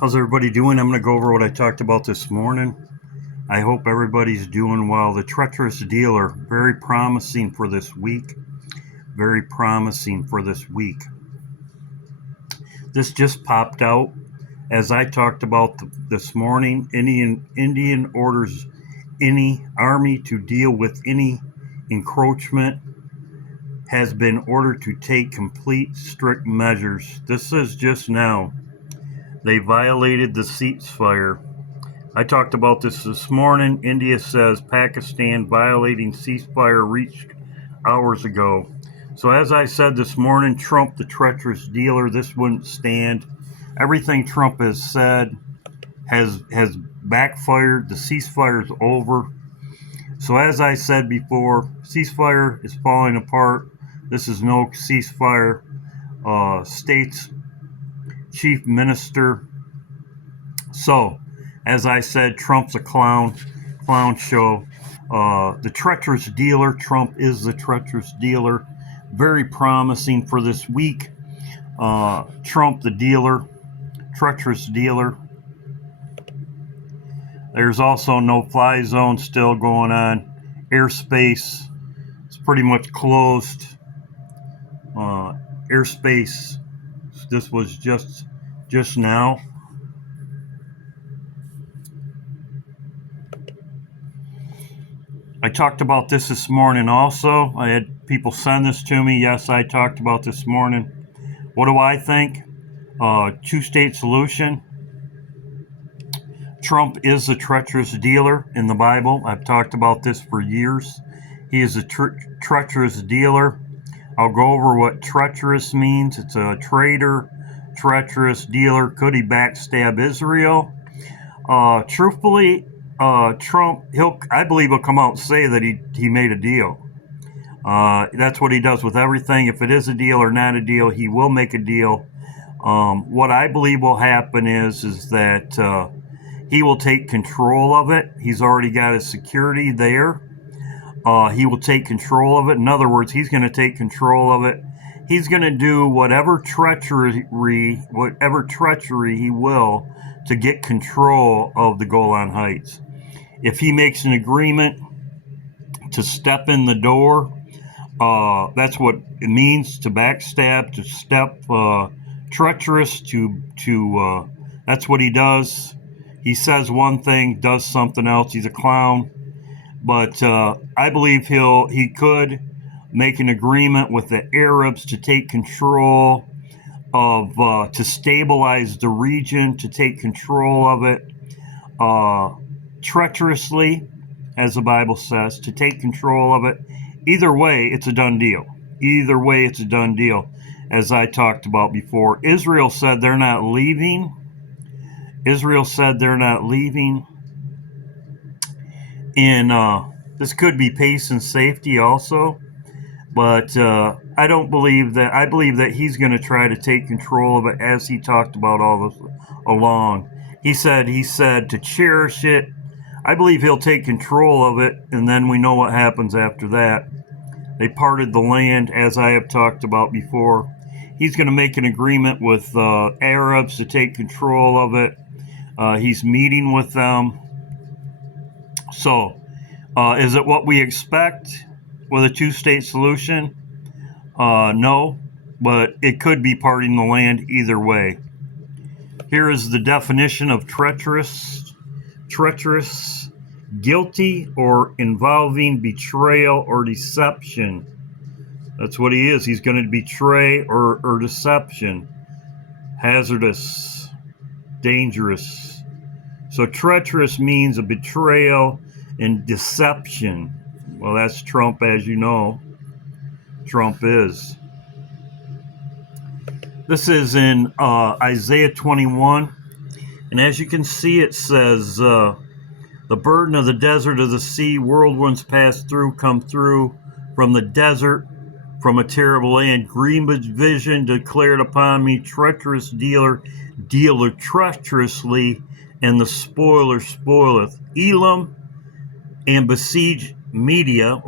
How's everybody doing? I'm going to go over what I talked about this morning. I hope everybody's doing well. The treacherous dealer, very promising for this week. Very promising for this week. This just popped out. As I talked about this morning, Indian orders any army to deal with any encroachment has been ordered to take complete strict measures. This is just now. They violated the ceasefire. I talked about this morning. India says Pakistan violating ceasefire reached hours ago. So as I said this morning, Trump, the treacherous dealer, this wouldn't stand. Everything Trump has said has backfired. The ceasefire is over. So as I said before, ceasefire is falling apart. This is no ceasefire. States chief minister. So, as I said, Trump's a clown show. The treacherous dealer, Trump is the treacherous dealer. Very promising for this week. Trump, the dealer, treacherous dealer. There's also no-fly zone still going on. Airspace is pretty much closed. Airspace, this was just now. I talked about this morning also. I had people send this to me. Yes, I talked about this morning. What do I think? Two-state solution. Trump is a treacherous dealer in the Bible. I've talked about this for years. He is a treacherous dealer. I'll go over what treacherous means. It's a traitor, treacherous dealer. Could he backstab Israel? Truthfully, Trump, I believe he'll come out and say that he made a deal. That's what he does with everything. If it is a deal or not a deal, he will make a deal. What I believe will happen is that he will take control of it. He's already got his security there. He will take control of it. In other words, he's going to take control of it. He's going to do whatever treachery he will to get control of the Golan Heights. If he makes an agreement to step in the door, that's what it means to backstab, to step treacherous, that's what he does. He says one thing, does something else. He's a clown. But I believe he could make an agreement with the Arabs to take control of, to stabilize the region, to take control of it treacherously, as the Bible says, to take control of it. Either way, it's a done deal. Either way, it's a done deal, as I talked about before. Israel said they're not leaving. And this could be peace and safety also. But I don't believe that. I believe that he's going to try to take control of it, as he talked about all this along. He said to cherish it. I believe he'll take control of it, and then we know what happens after that. They parted the land, as I have talked about before. He's going to make an agreement with Arabs to take control of it. He's meeting with them. So, is it what we expect with a two-state solution? No, but it could be parting the land either way. Here is the definition of treacherous. Treacherous, guilty or involving betrayal or deception. That's what he is. He's going to betray or deception. Hazardous, dangerous. So treacherous means a betrayal and deception. Well, that's Trump, as you know. Trump is. This is in Isaiah 21. And as you can see, it says, the burden of the desert of the sea, whirlwinds pass through, come through from the desert, from a terrible land. Green vision declared upon me, treacherous dealer treacherously, and the spoiler spoileth. Elam and besieged Media,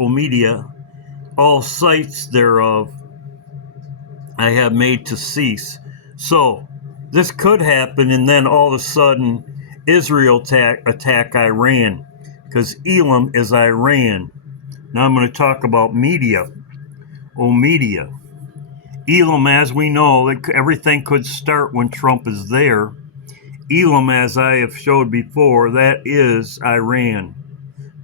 all sites thereof I have made to cease. So, this could happen, and then all of a sudden, Israel attack Iran, because Elam is Iran. Now I'm going to talk about media. Media. Elam, as we know, everything could start when Trump is there. Elam, as I have showed before, that is Iran,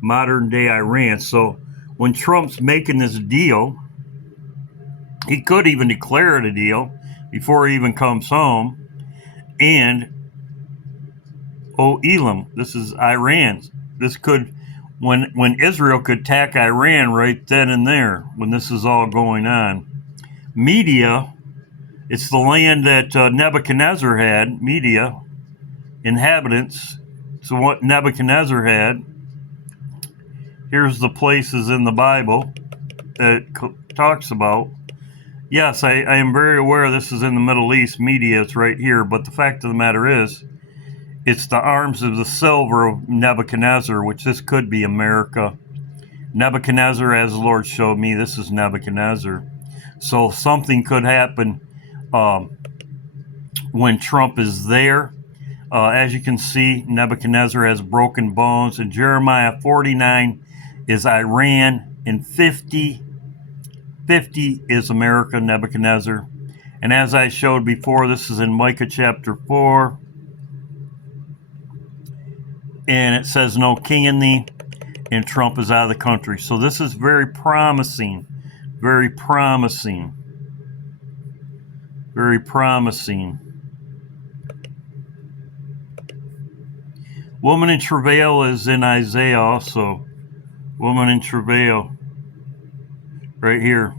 modern day Iran. So when Trump's making this deal, he could even declare it a deal before he even comes home. And Elam, this is Iran. This could, when Israel could attack Iran right then and there, when this is all going on. Media, it's the land that Nebuchadnezzar had. Media, inhabitants. So what Nebuchadnezzar had. Here's the places in the Bible that it talks about. Yes, I am very aware this is in the Middle East. Media, it's right here. But the fact of the matter is, it's the arms of the silver of Nebuchadnezzar, which this could be America. Nebuchadnezzar, as the Lord showed me, this is Nebuchadnezzar. So something could happen when Trump is there. As you can see, Nebuchadnezzar has broken bones. And Jeremiah 49 is Iran, and 50 is America, Nebuchadnezzar. And as I showed before, this is in Micah chapter 4. And it says, no king in thee, and Trump is out of the country. So this is very promising. Very promising. Very promising. Woman in travail is in Isaiah also. Woman in travail. Right here.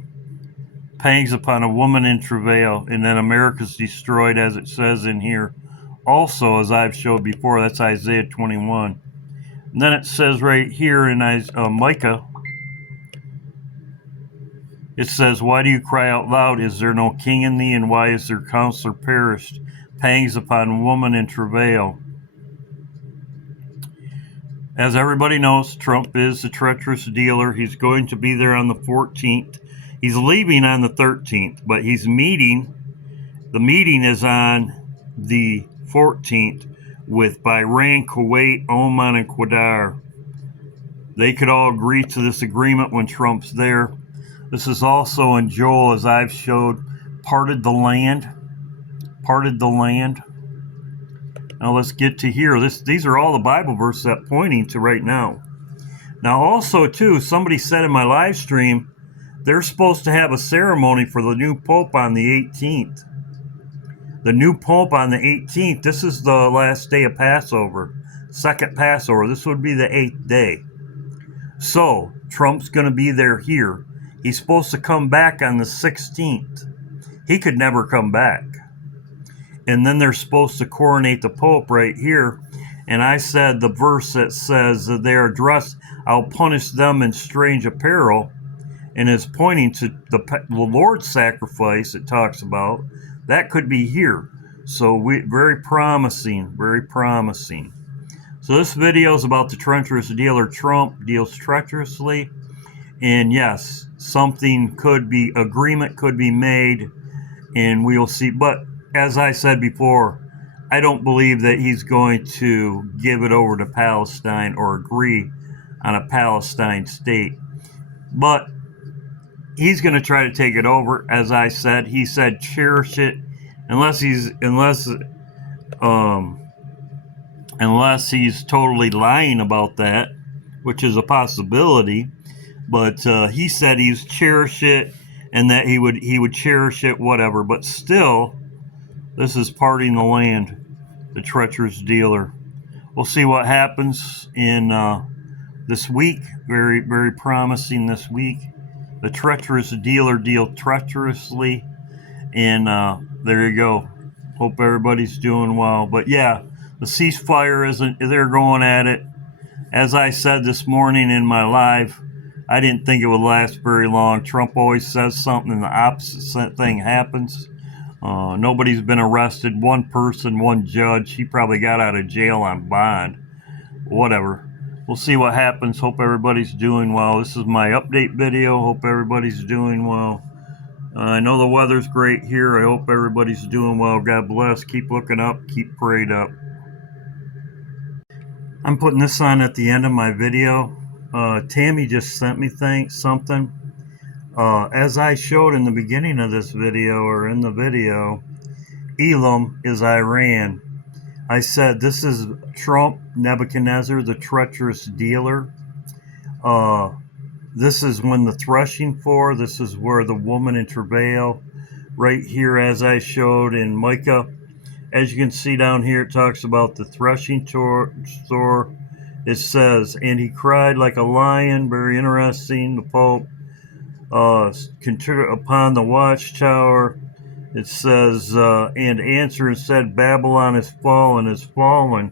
Pangs upon a woman in travail. And then America's destroyed, as it says in here. Also, as I've showed before, that's Isaiah 21. And then it says right here in Micah, it says, why do you cry out loud? Is there no king in thee? And why is their counselor perished? Pangs upon woman in travail. As everybody knows, Trump is the treacherous dealer. He's going to be there on the 14th. He's leaving on the 13th, but he's meeting. The meeting is on the 14th with Bahrain, Kuwait, Oman, and Qatar. They could all agree to this agreement when Trump's there. This is also in Joel, as I've showed, parted the land. Parted the land. Now let's get to here. These are all the Bible verses that I'm pointing to right now. Now also, too, somebody said in my live stream, they're supposed to have a ceremony for the new Pope on the 18th. The new Pope on the 18th. This is the last day of Passover. Second Passover. This would be the 8th day. So, Trump's going to be there here. He's supposed to come back on the 16th. He could never come back. And then they're supposed to coronate the Pope right here. And I said the verse that says that they are dressed, I'll punish them in strange apparel, and is pointing to the Lord's sacrifice it talks about. That could be here. So very promising, very promising. So this video is about the treacherous dealer. Trump deals treacherously. And yes, something could be, agreement could be made, and we'll see. But as I said before, I don't believe that he's going to give it over to Palestine or agree on a Palestine state. But he's going to try to take it over. As I said, he said cherish it, unless he's totally lying about that, which is a possibility. But he said he's cherish it, and that he would cherish it, whatever. But still, this is parting the land, the treacherous dealer. We'll see what happens in this week. Very, very promising this week. The treacherous dealer deal treacherously. And there you go. Hope everybody's doing well. But yeah, the ceasefire they're going at it. As I said this morning in my live, I didn't think it would last very long. Trump always says something and the opposite thing happens. Nobody's been arrested. One person, one judge. He probably got out of jail on bond. Whatever. We'll see what happens. Hope everybody's doing well. This is my update video. Hope everybody's doing well. I know the weather's great here. I hope everybody's doing well. God bless. Keep looking up. Keep prayed up. I'm putting this on at the end of my video. Tammy just sent me something. As I showed in the beginning of this video, or in the video, Elam is Iran. I said this is Trump, Nebuchadnezzar, the treacherous dealer. This is when the threshing floor. This is where the woman in travail. Right here, as I showed in Micah. As you can see down here, it talks about the threshing floor. It says, and he cried like a lion. Very interesting. The Pope upon the watchtower. It says, and answered and said, Babylon is fallen, is fallen.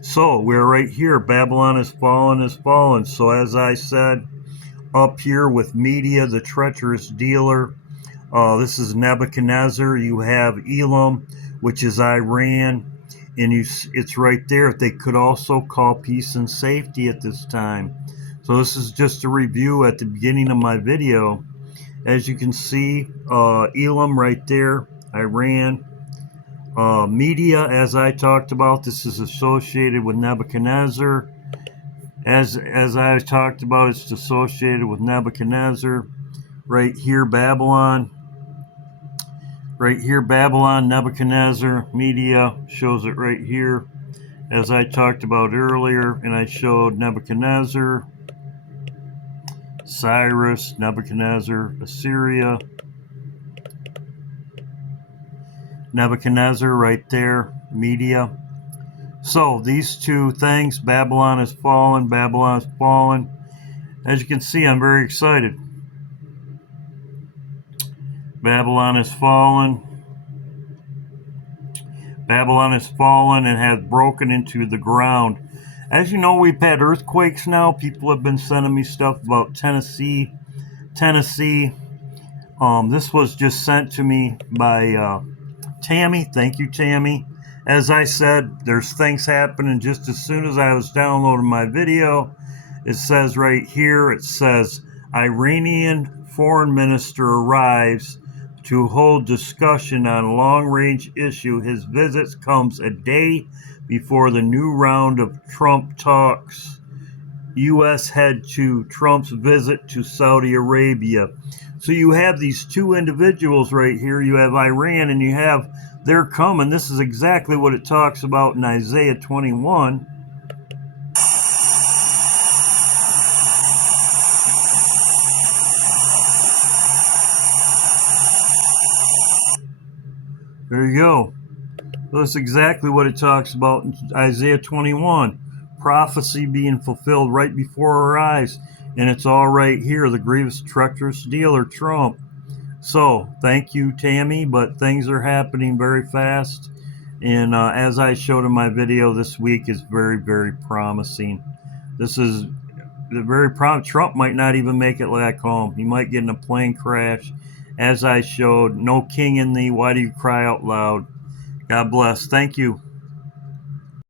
So we're right here. Babylon is fallen, is fallen. So as I said, up here with Media, the treacherous dealer, this is Nebuchadnezzar. You have Elam, which is Iran, and it's right there. They could also call peace and safety at this time. So this is just a review at the beginning of my video. As you can see, Elam right there, Iran. Media, as I talked about, this is associated with Nebuchadnezzar. As I talked about, it's associated with Nebuchadnezzar. Right here, Babylon. Right here, Babylon, Nebuchadnezzar. Media shows it right here. As I talked about earlier, and I showed Nebuchadnezzar, Cyrus, Nebuchadnezzar, Assyria. Nebuchadnezzar right there, Media. So these two things, Babylon is fallen, Babylon is fallen. As you can see, I'm very excited. Babylon is fallen. Babylon has fallen and has broken into the ground. As you know, we've had earthquakes now. People have been sending me stuff about Tennessee. This was just sent to me by Tammy. Thank you, Tammy. As I said, there's things happening just as soon as I was downloading my video. It says right here, it says, Iranian foreign minister arrives to hold discussion on a long-range issue. His visit comes a day before the new round of Trump talks. U.S. head to Trump's visit to Saudi Arabia. So you have these two individuals right here. You have Iran and you have they're coming. This is exactly what it talks about in Isaiah 21. There you go. That's exactly what it talks about in Isaiah 21. Prophecy being fulfilled right before our eyes. And it's all right here, the grievous treacherous dealer, Trump. So, thank you, Tammy, but things are happening very fast. And as I showed in my video, this week is very, very promising. This is very Trump might not even make it back home. He might get in a plane crash. As I showed, no king in thee, why do you cry out loud? God bless. Thank you.